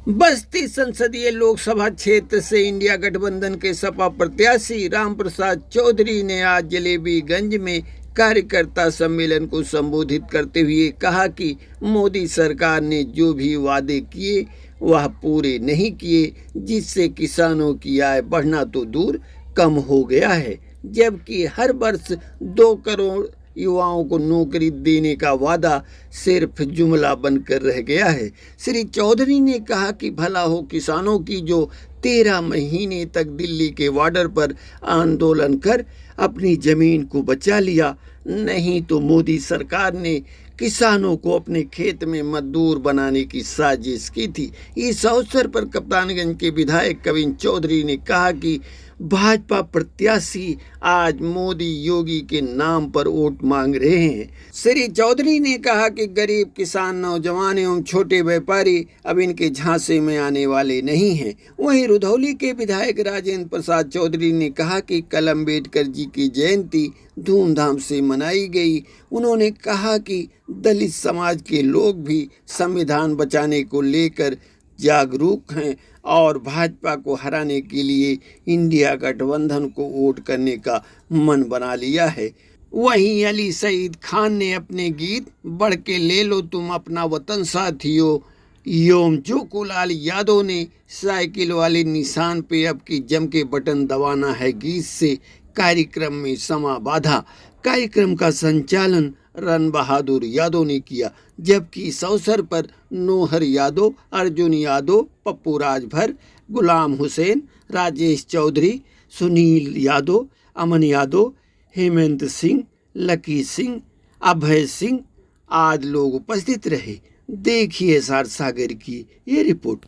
बस्ती संसदीय लोकसभा क्षेत्र से इंडिया गठबंधन के सपा प्रत्याशी रामप्रसाद चौधरी ने आज जलेबीगंज में कार्यकर्ता सम्मेलन को संबोधित करते हुए कहा कि मोदी सरकार ने जो भी वादे किए वह पूरे नहीं किए, जिससे किसानों की आय बढ़ना तो दूर कम हो गया है, जबकि हर वर्ष 2 करोड़ युवाओं को नौकरी देने का वादा सिर्फ जुमला बनकर रह गया है। श्री चौधरी ने कहा कि भला हो किसानों की जो 13 महीने तक दिल्ली के बॉर्डर पर आंदोलन कर अपनी जमीन को बचा लिया, नहीं तो मोदी सरकार ने किसानों को अपने खेत में मजदूर बनाने की साजिश की थी। इस अवसर पर कप्तानगंज के विधायक कविन चौधरी ने कहा कि भाजपा प्रत्याशी आज मोदी योगी के नाम पर वोट मांग रहे हैं। श्री चौधरी ने कहा कि गरीब किसान, नौजवान एवं छोटे व्यापारी अब इनके झांसे में आने वाले नहीं हैं। वहीं रुधौली के विधायक राजेंद्र प्रसाद चौधरी ने कहा कि कल अम्बेडकर जी की जयंती धूमधाम से मनाई गई। उन्होंने कहा कि दलित समाज के लोग भी संविधान बचाने को लेकर जागरूक हैं और भाजपा को हराने के लिए इंडिया गठबंधन को वोट करने का मन बना लिया है। वहीं अली सईद खान ने अपने गीत बढ़ के ले लो तुम अपना वतन साथियों एवं जोकोलाल यादव ने साइकिल वाले निशान पे अब की जम के बटन दबाना है गीत से कार्यक्रम में समा बाधा। कार्यक्रम का संचालन रन बहादुर यादव ने किया, जबकि इस अवसर पर नोहर यादव, अर्जुन यादव, पप्पू राजभर, गुलाम हुसैन, राजेश चौधरी, सुनील यादव, अमन यादव, हेमंत सिंह, लकी सिंह, अभय सिंह आदि लोग उपस्थित रहे। देखिए सार सागर की ये रिपोर्ट।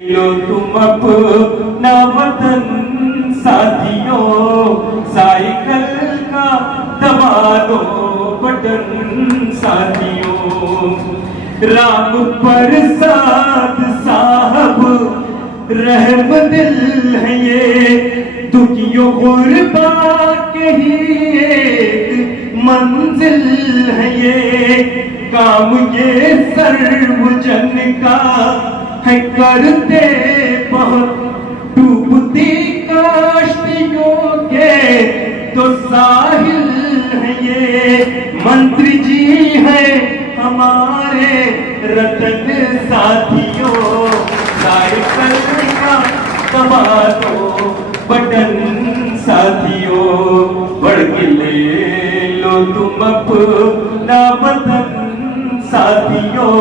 लो तुम अपना वतन साथियों, साइकिल का दबा दो बटन साथियों। राम प्रसाद साहब रहम दिल है ये, दुखियों गुरबा के ही एक मंजिल है ये। काम ये सर्वजन का है करते बहुत, डूबती कश्तियों के तो साहिल है ये। मंत्री जी हैं हमारे रतन साथियों, साइकिल का दबा दो बटन साथियों। बढ़ के ले लो तुम अपना वतन साथियों,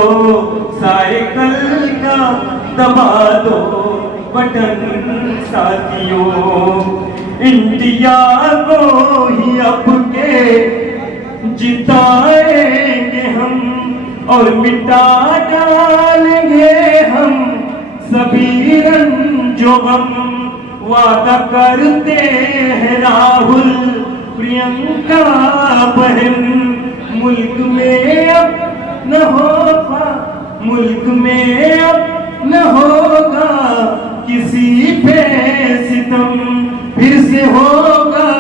साइकिल का दबा दो बटन साथियों। इंडिया को ही अब के जिताएंगे हम और मिटा डालेंगे हम सभी रंजो गम। वादा करते हैं राहुल प्रियंका बहन, मुल्क में अब न होगा, मुल्क में अब न होगा किसी पे सितम। फिर से होगा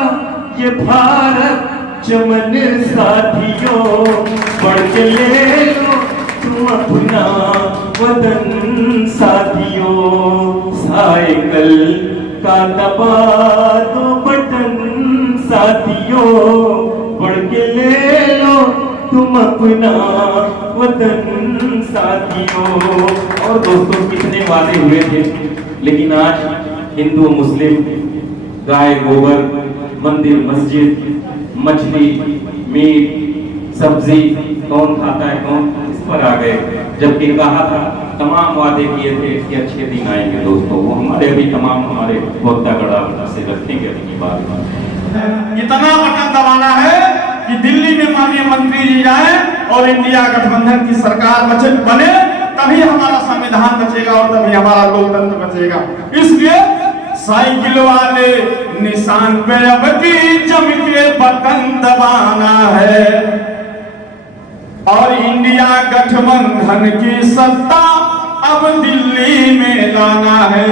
ये भारत चमन साथियों। बढ़ के ले लो तुम अपना वतन साथियों, साइकिल का दबा दो बटन साथियों। बढ़ के ले लो तुम अपना वतन साथियों। और दोस्तों कितने वादे हुए थे, लेकिन आज हिंदू मुस्लिम, गाय गोबर, मंदिर मस्जिद, मछली मीट सब्जी कौन खाता है कौन, इस पर आ गए। जबकि कहा था तमाम वादे किए थे कि अच्छे दिन आएंगे दोस्तों, वो हमारे अभी तमाम हमारे बहुत तगड़ा से रखेंगे अपनी बात। इतना बटन दबाना है कि दिल्ली में माननीय मंत्री जी जाए और इंडिया गठबंधन की सरकार बने, तभी हमारा संविधान बचेगा और तभी हमारा लोकतंत्र बचेगा। इसलिए साइकिल वाले निशान पे अब की जम के बटन दबाना है और इंडिया गठबंधन की सत्ता अब दिल्ली में लाना है।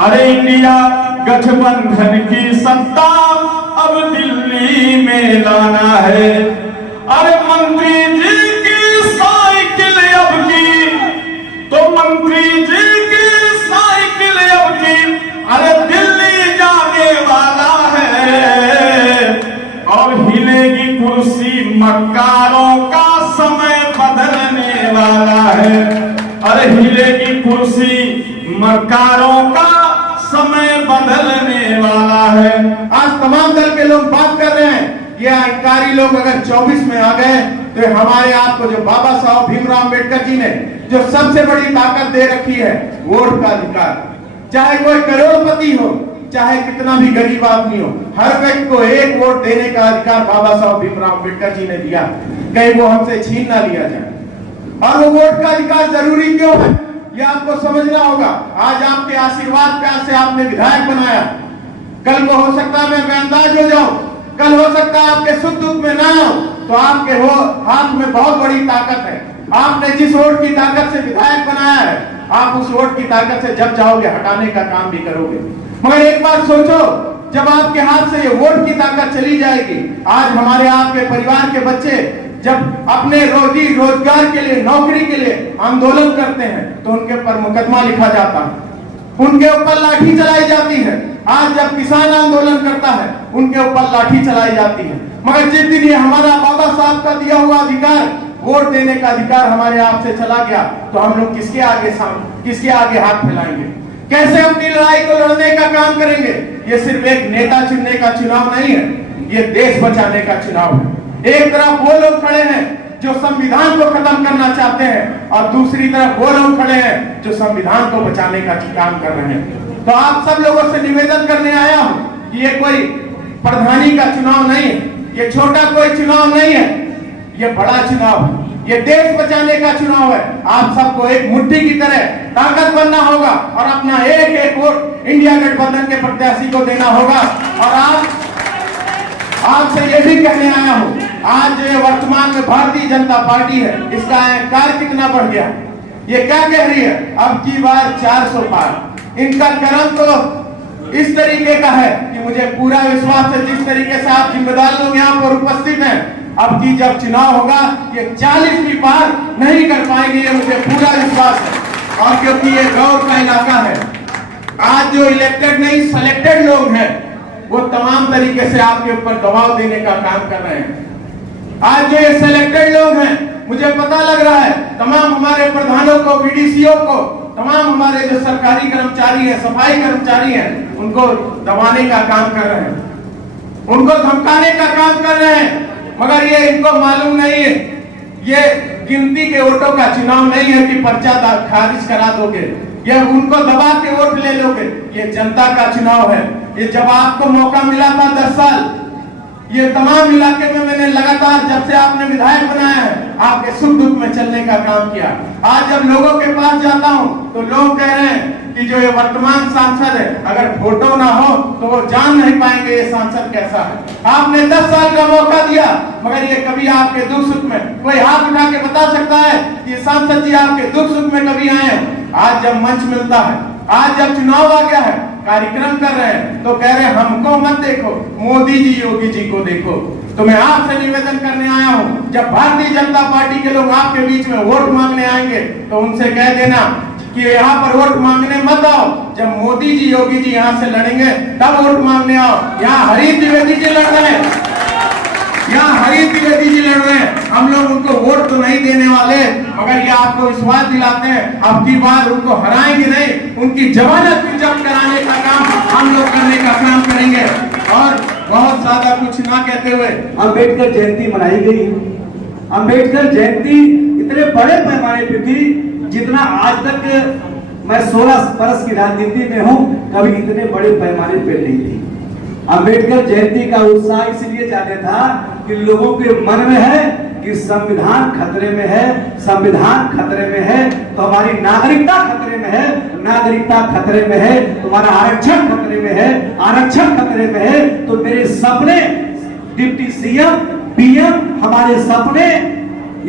अरे इंडिया गठबंधन की सत्ता अब दिल्ली में लाना है। अरे मंत्री जी की साइकिल अब की तो मंत्री जी की अरे दिल्ली जाने वाला है और हिलेगी कुर्सी, मक्कारों का समय बदलने वाला है। अरे हिलेगी कुर्सी, मक्कारों का समय बदलने वाला है। आज तमाम दल के लोग बात कर रहे हैं, ये अहंकारी लोग अगर 24 में आ गए तो हमारे आपको जो बाबा साहब भीमराव अम्बेडकर जी ने जो सबसे बड़ी ताकत दे रखी है, वोट का अधिकार। चाहे कोई करोड़पति हो, चाहे कितना भी गरीब आदमी हो, हर व्यक्ति को एक वोट देने का अधिकार बाबा साहब भीमराव अम्बेडकर जी ने दिया, कहीं वो हमसे छीन ना लिया जाए। और वो वोट का अधिकार जरूरी क्यों है, ये आपको समझना होगा। आज आपके आशीर्वाद प्यार से आपने विधायक बनाया, कल को हो सकता है मैं बेअंदाज हो जाऊं, कल हो सकता है आपके सुख दुख में ना हो, तो आपके हो हाथ में बहुत बड़ी ताकत है। आपने जिस वोट की ताकत से विधायक बनाया है, आप उस वोट की ताकत से जब चाहोगे हटाने का काम भी करोगे। मगर एक बात सोचो, जब आपके हाथ से ये वोट की ताकत चली जाएगी, आज हमारे आपके परिवार के बच्चे जब अपने रोजी रोजगार के लिए, नौकरी के लिए आंदोलन करते हैं, तो उनके ऊपर मुकदमा लिखा जाता है, उनके ऊपर लाठी चलाई जाती है। आज जब किसान आंदोलन करता है, उनके ऊपर लाठी चलाई जाती है। मगर जिस दिन ये हमारा बाबा साहब का दिया हुआ अधिकार, वोट देने का अधिकार हमारे आप से चला गया, तो हम लोग किसके आगे हाथ फैलाएंगे, कैसे अपनी लड़ाई को लड़ने का काम करेंगे। ये सिर्फ एक नेता चुनने का चुनाव नहीं है, ये देश बचाने का चुनाव है। एक तरफ वो लोग खड़े हैं जो संविधान को खत्म करना चाहते हैं, और दूसरी तरफ वो लोग खड़े हैं जो संविधान को बचाने का काम कर रहे हैं। तो आप सब लोगों से निवेदन करने आया हूं कि ये कोई प्रधानी का चुनाव नहीं है, ये छोटा कोई चुनाव नहीं है, ये बड़ा चुनाव है, ये देश बचाने का चुनाव है। आप सबको एक मुट्ठी की तरह ताकत बनना होगा और अपना एक एक वोट इंडिया गठबंधन के प्रत्याशी को देना होगा। और आपसे ये भी कहने आया हूं, आज जो वर्तमान में भारतीय जनता पार्टी है, इसका अहंकार कितना बढ़ गया। ये क्या कह रही है, अब की बार 400 पार। इनका कर्म तो इस तरीके का है कि मुझे पूरा विश्वास है, जिस तरीके से आप जिम्मेदार लोग यहाँ पर उपस्थित हैं, अब की जब चुनाव होगा ये 40 भी पार नहीं कर पाएंगे, ये मुझे पूरा विश्वास है। और क्योंकि ये गौर का इलाका है, आज जो इलेक्टेड नहीं सिलेक्टेड लोग हैं, वो तमाम तरीके से आपके ऊपर दबाव देने का काम कर रहे हैं। आज जो ये सिलेक्टेड लोग हैं, मुझे पता लग रहा है तमाम हमारे प्रधानों को, बीडीसीओ को, तमाम हमारे जो सरकारी कर्मचारी हैं, सफाई कर्मचारी हैं, उनको दबाने का काम कर रहे हैं, उनको धमकाने का काम कर रहे हैं। मगर ये इनको मालूम नहीं है, ये गिनती के वोटों का चुनाव नहीं है कि पर्चा खारिज करा दोगे, ये उनको दबा के वोट ले लोगे। ये जनता का चुनाव है। ये जब आपको मौका मिला था 10 साल, ये तमाम इलाके में मैंने लगातार, जब से आपने विधायक बनाया है, आपके सुख दुख में चलने का काम किया। आज जब लोगों के पास जाता हूं तो लोग कह रहे हैं कि जो ये वर्तमान सांसद है, अगर फोटो ना हो तो वो जान नहीं पाएंगे ये सांसद कैसा है। आपने 10 साल का मौका दिया, मगर ये कभी आपके दुख सुख में कोई हाथ उठा के बता सकता है कि सांसद जी आपके दुख सुख में कभी आए हैं? आज जब मंच मिलता है, आज जब चुनाव आ गया है, कार्यक्रम कर रहे हैं, तो कह रहे हैं हमको मत देखो, मोदी जी योगी जी को देखो। तो मैं आपसे निवेदन करने आया हूं, जब भारतीय जनता पार्टी के लोग आपके बीच में वोट मांगने आएंगे तो उनसे कह देना कि यहाँ पर वोट मांगने मत आओ, जब मोदी जी योगी जी यहाँ से लड़ेंगे तब वोट मांगने आओ। यहाँ हरीश द्विवेदी जी लड़ रहे हैं, यहाँ हरीश द्विवेदी जी लड़ रहे हैं, हम लोग उनको वोट तो नहीं देने वाले, मगर ये आपको विश्वास दिलाते हैं अब की बार उनको हराएंगे नहीं, उनकी जमानत भी जब्त कराने का काम हम लोग करने का काम करेंगे। और बहुत ज्यादा कुछ ना कहते हुए, अंबेडकर जयंती मनाई गई। अंबेडकर जयंती इतने बड़े पैमाने पर थी जितना आज तक मैं 16 वर्ष की राजनीति में हूं, कभी इतने बड़े पैमाने पर नहीं थी। अंबेडकर जयंती का उत्साह इसलिए ज्यादा था कि लोगों के मन में है कि संविधान खतरे में है, संविधान खतरे में है तो हमारी नागरिकता खतरे में है, नागरिकता खतरे में है तुम्हारा आरक्षण खतरे में है, आरक्षण खतरे में है तो मेरे सपने डिप्टी सीएम पीएम, हमारे सपने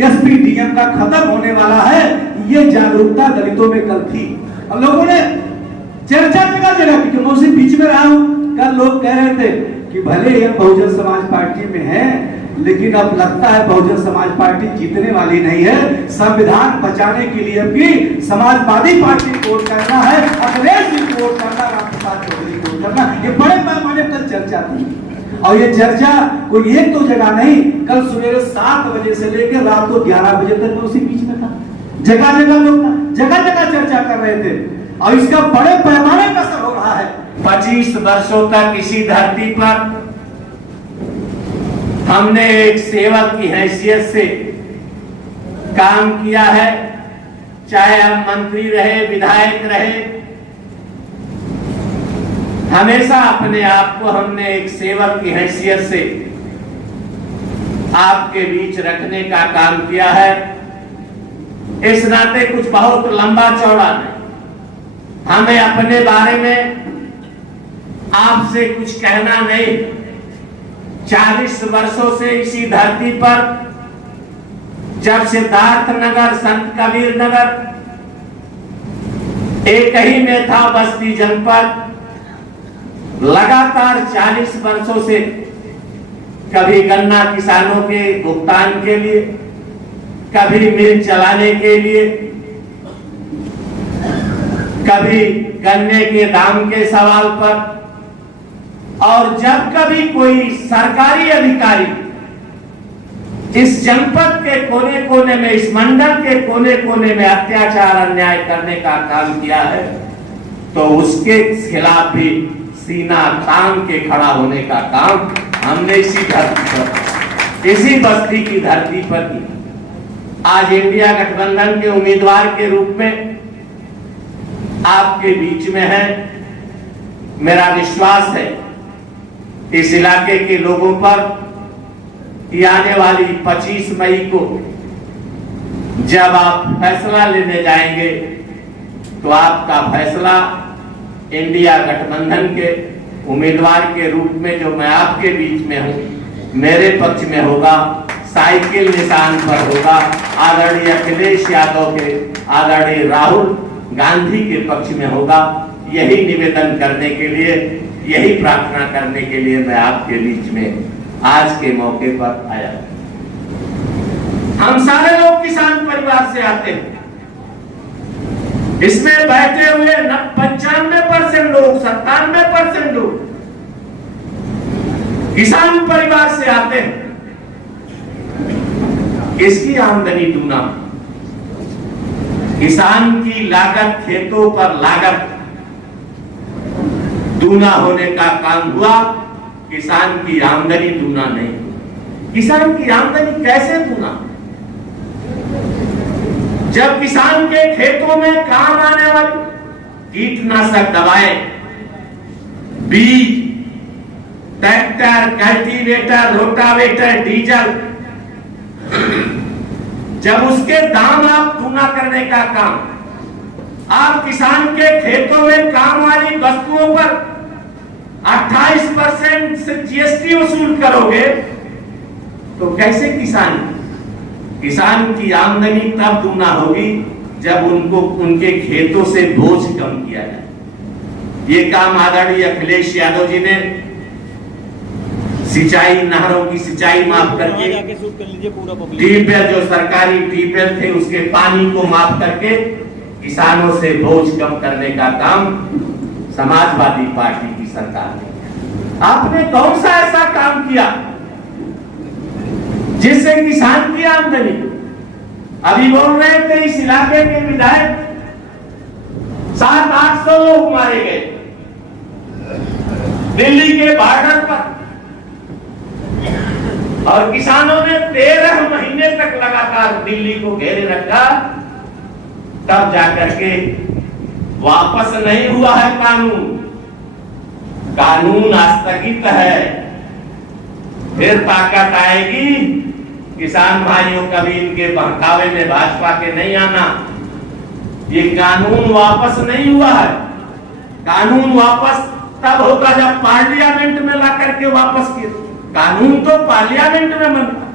एसपी डीएम का खत्म होने वाला है। ये जागरूकता दलितों में कल थी। अब लोगों ने चर्चा जगह जगह की, मैं उसी बीच में रहा हूं, कल लोग कह रहे थे कि भले ये बहुजन समाज पार्टी में है, लेकिन अब लगता है बहुजन समाज पार्टी जीतने वाली नहीं है। संविधान बचाने के लिए भी समाजवादी पार्टी को वोट करना है, अखिलेश जी को वोट करना रामप्रसाद ना, ये बड़े पैमाने पर चर्चा थी। और ये चर्चा कोई एक तो जगह नहीं, कल सवेरे 7 बजे से लेकर रात को 11 बजे तक मैं उसी बीच में था। जगह जगह लोग जगह जगह चर्चा कर रहे थे और इसका बड़े पैमाने पर असर हो रहा है। 25 वर्षों तक इसी धरती पर हमने एक सेवक की हैसियत से काम किया है, चाहे हम मंत्री रहे, विधायक रहे, हमेशा अपने आप को हमने एक सेवक की हैसियत से आपके बीच रखने का काम किया है। इस नाते कुछ बहुत लंबा चौड़ा नहीं, हमें अपने बारे में आपसे कुछ कहना नहीं। 40 वर्षों से इसी धरती पर, जब सिद्धार्थ नगर, संत कबीर नगर एक ही में था, बस्ती जनपद, लगातार 40 वर्षों से कभी गन्ना किसानों के भुगतान के लिए, कभी मिल चलाने के लिए, कभी गन्ने के दाम के सवाल पर, और जब कभी कोई सरकारी अधिकारी इस जनपद के कोने कोने में, इस मंडल के कोने कोने में अत्याचार अन्याय करने का काम किया है, तो उसके खिलाफ भी सीना तान के खड़ा होने का काम हमने इसी धरती पर, इसी बस्ती की धरती पर किया। आज इंडिया गठबंधन के उम्मीदवार के रूप में आपके बीच में है। मेरा विश्वास है इस इलाके के लोगों पर कि आने वाली 25 मई को जब आप फैसला लेने जाएंगे तो आपका फैसला इंडिया गठबंधन के उम्मीदवार के रूप में, जो मैं आपके बीच में हूं, मेरे पक्ष में होगा, साइकिल निशान पर होगा, आदरणीय अखिलेश यादव के, आदरणीय राहुल गांधी के पक्ष में होगा। यही निवेदन करने के लिए, यही प्रार्थना करने के लिए मैं आपके बीच में आज के मौके पर आया। हम सारे लोग किसान परिवार से आते हैं। इसमें बैठे हुए 95% लोग, 97% लोग किसान परिवार से आते हैं। इसकी आमदनी दूना, किसान की लागत, खेतों पर लागत दूना होने का काम हुआ, किसान की आमदनी दूना नहीं। किसान की आमदनी कैसे दूना? जब किसान के खेतों में काम आने वाली कीटनाशक दवाएं, बीज, ट्रैक्टर, कल्टीवेटर, रोटावेटर, डीजल, जब उसके दाम आप दूना करने का काम, आप किसान के खेतों में काम वाली वस्तुओं पर 28% से जीएसटी वसूल करोगे तो कैसे किसान की आमदनी तब दूना होगी जब उनको उनके खेतों से बोझ कम किया जाए। ये काम आदरणीय अखिलेश यादव जी ने सिंचाई, नहरों की सिंचाई माफ करके, ट्यूबवेल, जो सरकारी ट्यूबवेल थे उसके पानी को माफ करके किसानों से बोझ कम करने का काम समाजवादी पार्टी की सरकार ने। आपने कौन सा ऐसा काम किया जिससे किसान की आमदनी? अभी बोल रहे थे इस इलाके के विधायक 700-800 लोग मारे गए दिल्ली के बॉर्डर पर, और किसानों ने 13 महीने तक लगातार दिल्ली को घेरे रखा, तब जाकर के वापस नहीं हुआ है कानून स्थगित है। फिर ताकत आएगी, किसान भाइयों, कभी इनके बहकावे में भाजपा के नहीं आना। ये कानून वापस नहीं हुआ है। कानून वापस तब होगा जब पार्लियामेंट में ला करके वापस किया। कानून तो पार्लियामेंट में बनता,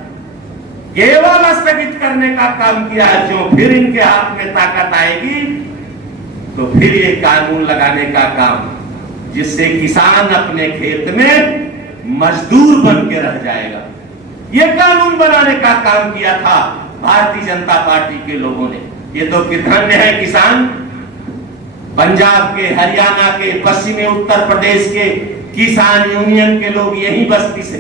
केवल स्थगित करने का काम किया है। जो फिर इनके हाथ में ताकत आएगी तो फिर ये कानून लगाने का काम, जिससे किसान अपने खेत में मजदूर बन के रह जाएगा। ये कानून बनाने का काम किया था भारतीय जनता पार्टी के लोगों ने। ये तो धन्य है किसान, पंजाब के, हरियाणा के, पश्चिमी उत्तर प्रदेश के किसान यूनियन के लोग यही बस्ती से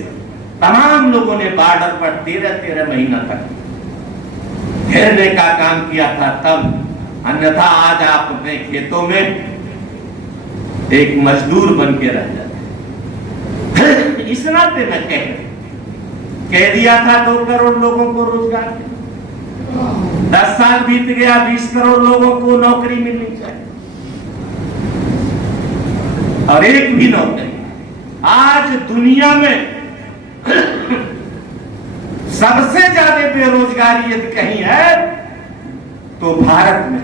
तमाम लोगों ने बॉर्डर पर 13-13 महीना तक घेरने का काम किया था तब। अन्यथा आज आप अपने खेतों में एक मजदूर बन के रह जाते। इस नाते मैं कह दिया था 2 करोड़ लोगों को रोजगार, 10 साल बीत गया, 20 करोड़ लोगों को नौकरी मिलनी चाहिए और एक भी नौकरी। आज दुनिया में सबसे ज्यादा बेरोजगारी यदि कहीं है तो भारत में।